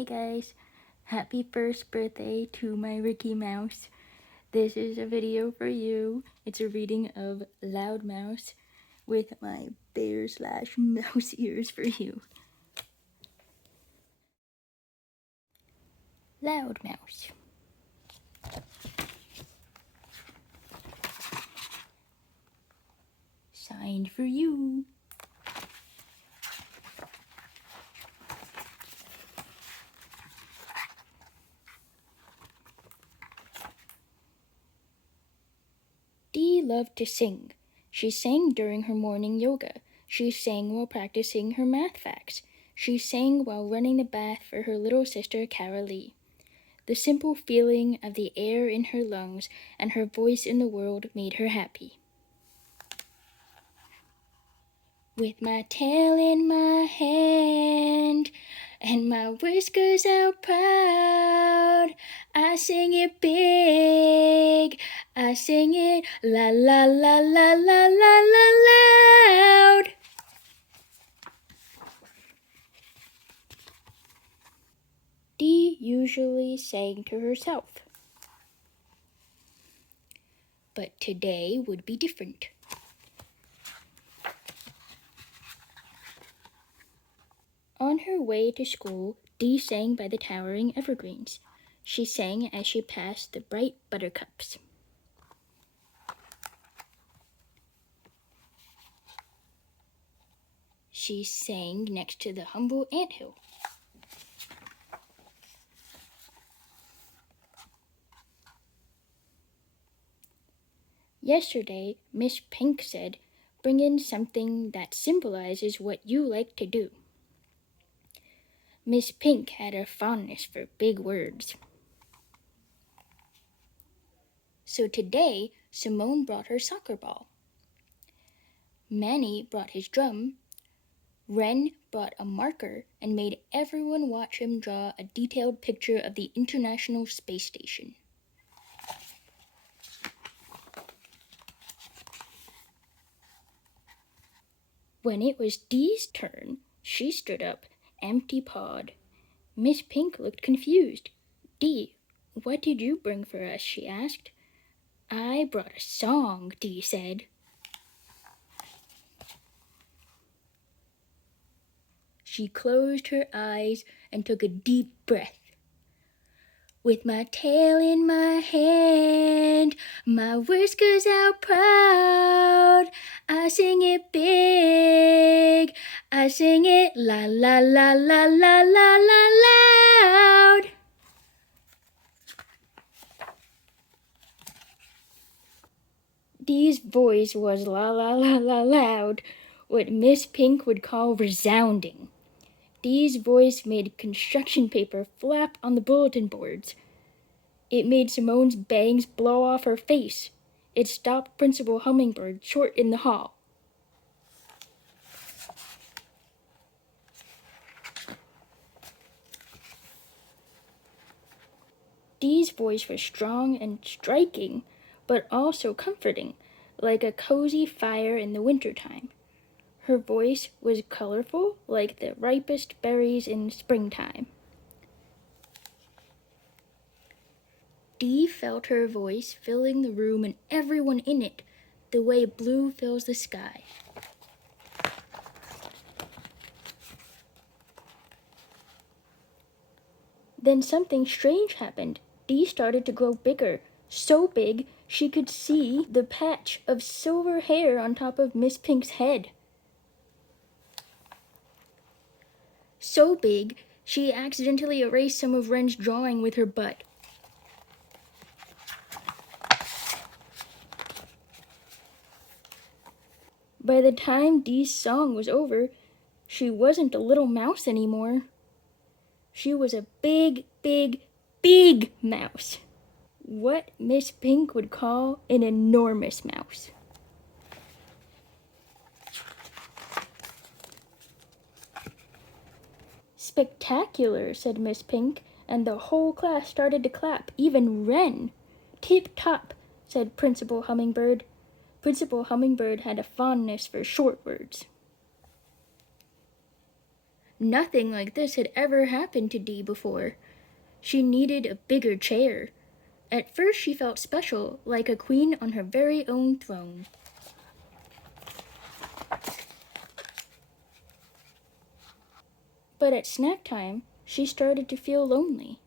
Hey guys, happy first birthday to my Ricky Mouse. This is a video for you. It's a reading of Loud Mouse with my bear/mouse ears for you. Loud Mouse. Signed for you. Dee loved to sing. She sang during her morning yoga. She sang while practicing her math facts. She sang while running the bath for her little sister, Cara Lee. The simple feeling of the air in her lungs and her voice in the world made her happy. With my tail in my hand and my whiskers out proud, I sing it big, I sing it la la la la la la la loud. Dee usually sang to herself, but today would be different. On her way to school, Dee sang by the towering evergreens. She sang as she passed the bright buttercups. She sang next to the humble anthill. Yesterday, Miss Pink said, "Bring in something that symbolizes what you like to do." Miss Pink had a fondness for big words. So today, Simone brought her soccer ball. Manny brought his drum. Ren brought a marker and made everyone watch him draw a detailed picture of the International Space Station. When it was Dee's turn, she stood up, empty-pawed. Miss Pink looked confused. "Dee, what did you bring for us?" she asked. "I brought a song," Dee said. She closed her eyes and took a deep breath. With my tail in my hand, my whiskers out proud, I sing it big, I sing it la la la la la la la loud. Dee's voice was la la la la loud, what Miss Pink would call resounding. Dee's voice made construction paper flap on the bulletin boards. It made Simone's bangs blow off her face. It stopped Principal Hummingbird short in the hall. Dee's voice was strong and striking, but also comforting, like a cozy fire in the wintertime. Her voice was colorful, like the ripest berries in springtime. Dee felt her voice filling the room and everyone in it, the way blue fills the sky. Then something strange happened. Dee started to grow bigger, so big she could see the patch of silver hair on top of Miss Pink's head. So big, she accidentally erased some of Ren's drawing with her butt. By the time Dee's song was over, she wasn't a little mouse anymore. She was a big, big, big mouse. What Miss Pink would call an enormous mouse. "Spectacular," said Miss Pink, and the whole class started to clap, even Ren. "Tip-top," said Principal Hummingbird. Principal Hummingbird had a fondness for short words. Nothing like this had ever happened to Dee before. She needed a bigger chair. At first she felt special, like a queen on her very own throne. But at snack time, she started to feel lonely.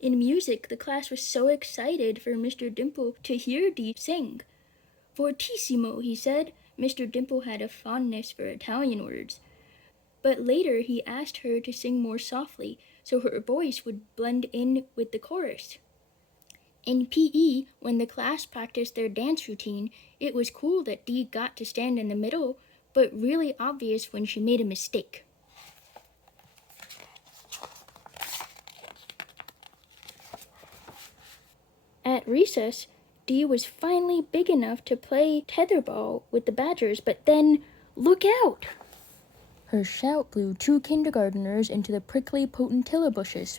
In music, the class was so excited for Mr. Dimple to hear Dee sing. Fortissimo, he said. Mr. Dimple had a fondness for Italian words. But later he asked her to sing more softly so her voice would blend in with the chorus. In PE, when the class practiced their dance routine, it was cool that Dee got to stand in the middle, but really obvious when she made a mistake. At recess, Dee was finally big enough to play tetherball with the Badgers, but then, look out! Her shout blew 2 kindergarteners into the prickly potentilla bushes.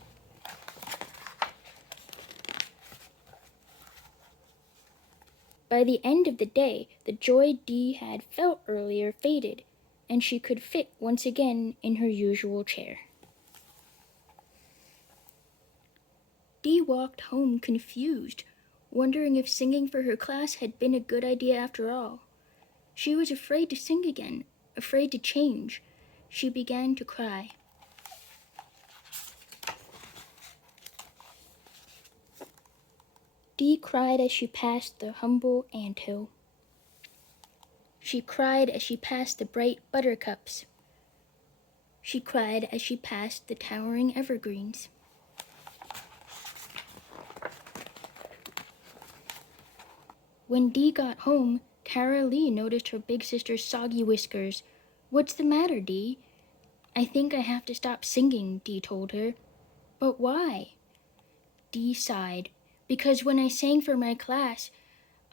By the end of the day, the joy Dee had felt earlier faded, and she could fit once again in her usual chair. Dee walked home confused, wondering if singing for her class had been a good idea after all. She was afraid to sing again, afraid to change. She began to cry. Dee cried as she passed the humble anthill. She cried as she passed the bright buttercups. She cried as she passed the towering evergreens. When Dee got home, Cara Lee noticed her big sister's soggy whiskers. "What's the matter, Dee?" "I think I have to stop singing," Dee told her. "But why?" Dee sighed. "Because when I sang for my class,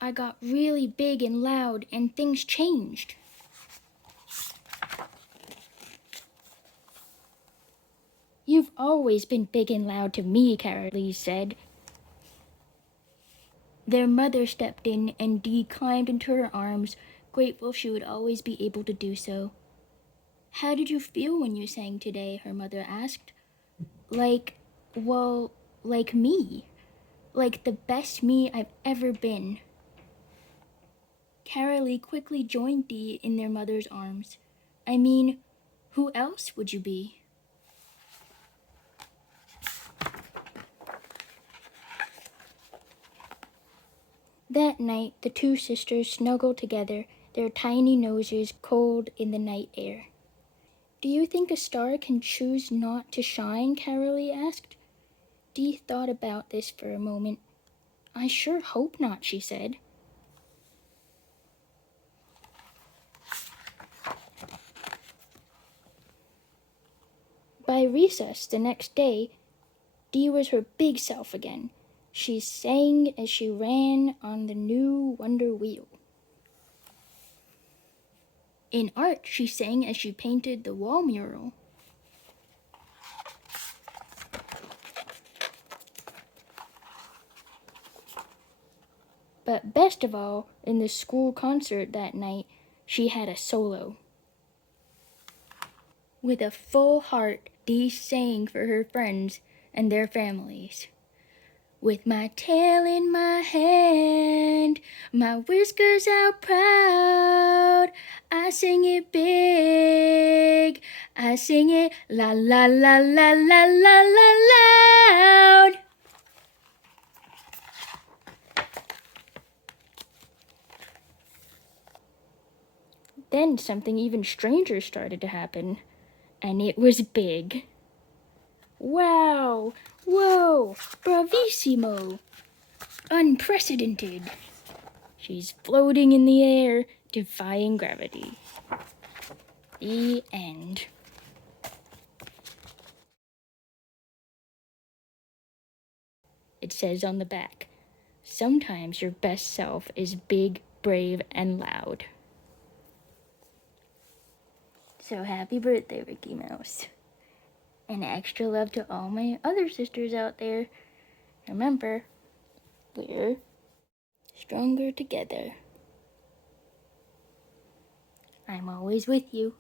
I got really big and loud, and things changed." "You've always been big and loud to me," Cara Lee said. Their mother stepped in, and Dee climbed into her arms, grateful she would always be able to do so. "How did you feel when you sang today?" her mother asked. Like me. Like the best me I've ever been." Cara Lee quickly joined Dee in their mother's arms. "I mean, who else would you be?" That night, the 2 sisters snuggled together, their tiny noses cold in the night air. "Do you think a star can choose not to shine?" Cara Lee asked. Dee thought about this for a moment. "I sure hope not," she said. By recess the next day, Dee was her big self again. She sang as she ran on the new Wonder Wheel. In art, she sang as she painted the wall mural. But best of all, in the school concert that night, she had a solo. With a full heart, Dee sang for her friends and their families. "With my tail in my hand, my whiskers out proud, I sing it big, I sing it la la la la la la la loud." Then something even stranger started to happen, and it was big. Wow! Whoa! Bravissimo! Unprecedented! She's floating in the air, defying gravity. The end. It says on the back, "Sometimes your best self is big, brave, and loud." So happy birthday, Ricky Mouse. And extra love to all my other sisters out there. Remember, we're stronger together. I'm always with you.